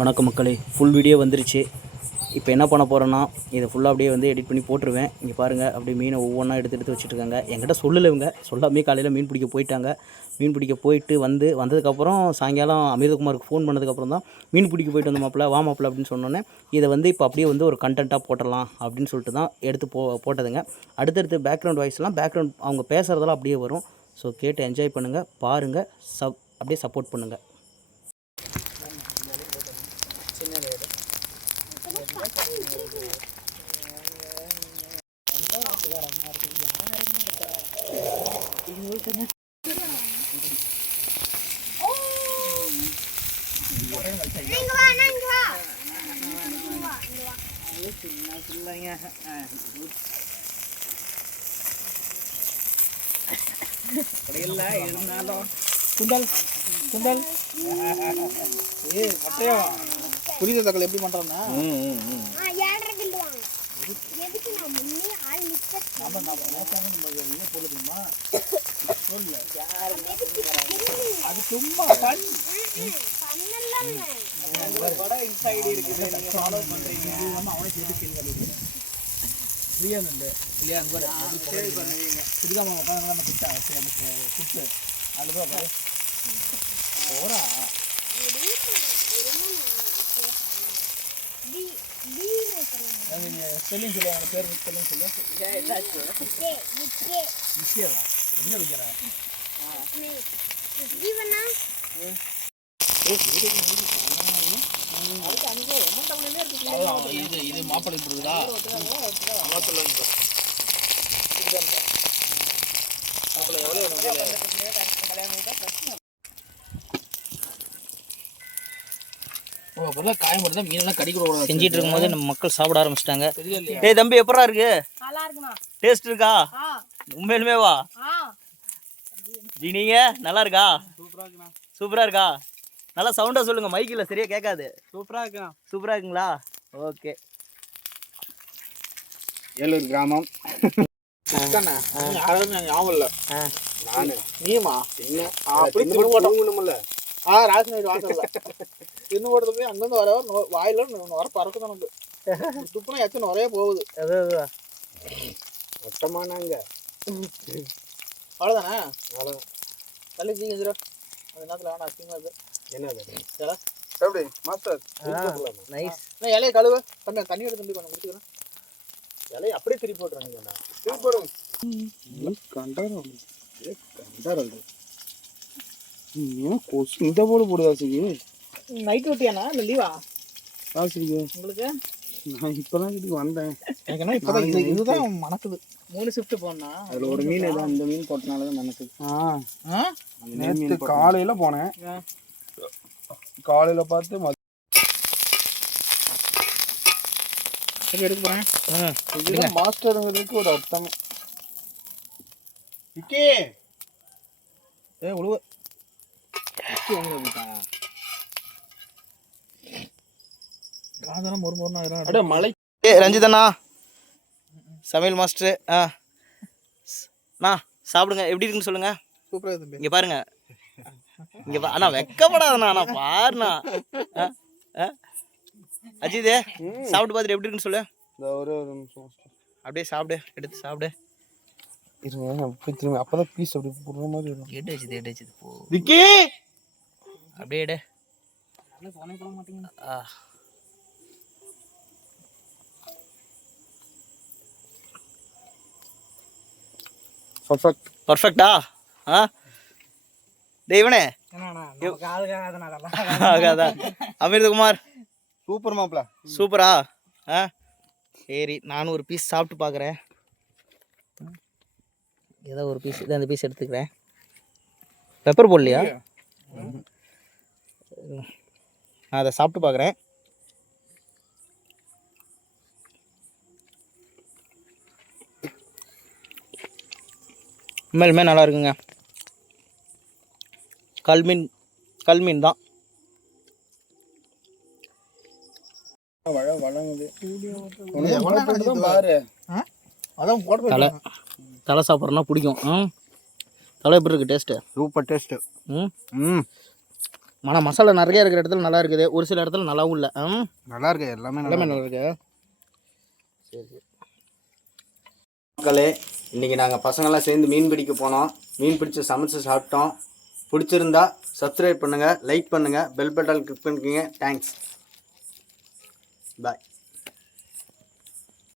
வணக்கம் மக்களே, full video வந்துருச்சு. இப்போ என்ன பண்ண போகிறேன்னா, இதை ஃபுல்லாக அப்படியே வந்து எடிட் பண்ணி போட்டுருவேன். இங்கே பாருங்கள், அப்படியே மீனை ஒவ்வொன்றா எடுத்து வச்சுட்ருக்காங்க. என்கிட்ட சொல்லலை இவங்க, சொல்லாமே காலையில் மீன் பிடிக்க போயிட்டாங்க. மீன் பிடிக்க போயிட்டு வந்ததுக்கப்புறம் சாயங்காலம் அமிர்தகுமாருக்கு ஃபோன் பண்ணதுக்கப்புறம் தான் மீன் பிடிக்க போயிட்டு வந்த மாப்பிள்ள அப்படின்னு சொன்னோன்னே, இதை வந்து இப்போ அப்படியே வந்து ஒரு கண்டென்ட்டாக போட்டுடலாம் அப்படின்னு சொல்லிட்டு தான் எடுத்து போட்டதுங்க. அடுத்தடுத்து பேக்ரவுண்ட் வாய்ஸ்லாம் அவங்க பேசுகிறதெல்லாம் அப்படியே வரும். ஸோ கேட்டு என்ஜாய் பண்ணுங்கள், பாருங்கள், அப்படியே சப்போர்ட் பண்ணுங்கள். புரியுது தக்கல் எப்படி பண்றோம்னா அது சும்மா ஸ்பெல்லிங் சொல்லுவாங்க, பேர் ஸ்பெல்லிங் சொல்லு. என்ன வைக்கிறா இது மாப்பிள்ளை இருக்குதா செஞ்சிட்டு இருக்கும்போது நம்ம மக்கள் சாப்பிட ஆரம்பிச்சிட்டாங்க. ஏய் தம்பி, எப்படா இருக்கு? டேஸ்ட் இருக்கா? உண்மையிலுமே வா ஜி, நீங்க நல்லா இருக்கா? சூப்பரா இருக்கா? நல்லா சவுண்டா சொல்லுங்க, மைக்கில் சரியா கேட்காது. சூப்பரா இருக்குங்களா? ஓகே. ஏலூர் கிராமம். ஞாபகம் இல்லை நானு நீமா அப்படி திரும்ப ராசன் வாசல்ல தின்னு போடுறது போய் அங்கிருந்து வர வாயில வர பறக்குது நமக்கு. துப்புனா எத்தனை நிறைய போகுது. மொத்தமானாங்க அவ்வளோதானே. தள்ளி சீக்கிரம் அந்த நேரத்தில் வேணா அசிங்கமா இருக்கு. என்னது எப்படி மாஸ்டர் இலையை கழுவு பண்ண தண்ணி எடுத்து கொஞ்சம் முடிச்சுக்கிறேன். இலையை அப்படியே திருப்பி போட்டுறாங்க. திருப்பி போடுங்க. கண்டாரம் கொசு இந்த போல போடுதா சிக்கி? நைட் ஓட்டியானா இல்லை லீவா சிக்கி உங்களுக்கு? நான் இப்போதான் வீட்டுக்கு வந்தேன். எனக்குன்னா இப்போதான் இதுதான் மணக்குது. 3 ஷிஃப்ட் போனா அதில் ஒரு மீன் ஏதோ அந்த மீன் போட்டனால தான் மணக்குது. நேற்று காலையில் போனேன். காலையில் பார்த்து சரி எடுக்க போகிறேன். இதுதான் மாஸ்டருங்கிறதுக்கு ஒரு அர்த்தம். விக்கி உழுவ ரஞ்சிதண்ணா சமையல் மாஸ்டர். சாப்பிடுங்க, எப்படி இருக்குன்னு சொல்லுங்க. சூப்பரா இருக்கு. இங்க பாருங்க, இங்க அண்ணா வெக்கப்படாதண்ணா, நான் பாருண்ணா. அஜிதே சாப்பிட்டு பார்த்துட்டு எப்படி இருக்குன்னு சொல்லு. ஒரு நிமிஷம் அப்படியே சாப்பிடு, எடுத்து சாப்பிடு. திரும்ப அப்பதான் பீஸ் அப்படி போடுற மாதிரி இருக்கும். எடு வச்சுது போ விக்கி, அப்படியே எடு. பர்ஃபெக்டா? தெய்வனே அமிர்தகுமார் சூப்பர் மாப்பிள. சூப்பரா? சரி, நானும் ஒரு பீஸ் சாப்பிட்டு பார்க்குறேன். ஏதோ ஒரு பீஸ் இதை அந்த பீஸ் எடுத்துக்கிறேன். பெப்பர் போடலையா? நான் அதை சாப்பிட்டு பார்க்குறேன். உண்மையிலுமே நல்லா இருக்குங்க. கல்மீன் தான். தலை சாப்பிட்றதுனா பிடிக்கும். தலை எப்படி இருக்குது டேஸ்ட்டு? Super taste. மசாலா நிறைய இருக்கிற இடத்துல நல்லா இருக்குது, ஒரு சில இடத்துல நல்லாவும் இல்லை. நல்லா இருக்கு, எல்லாமே நல்லா இருக்கு. சரி மக்களே, இன்றைக்கி நாங்கள் பசங்களாம் சேர்ந்து மீன் பிடிக்க போனோம். மீன் பிடிச்சி சமைச்சு சாப்பிட்டோம். பிடிச்சிருந்தா சப்ஸ்கிரைப் பண்ணுங்கள், லைக் பண்ணுங்கள், பெல் பட்டன் கிளிக் பண்ணிக்கோங்க. தேங்க்ஸ், பாய்.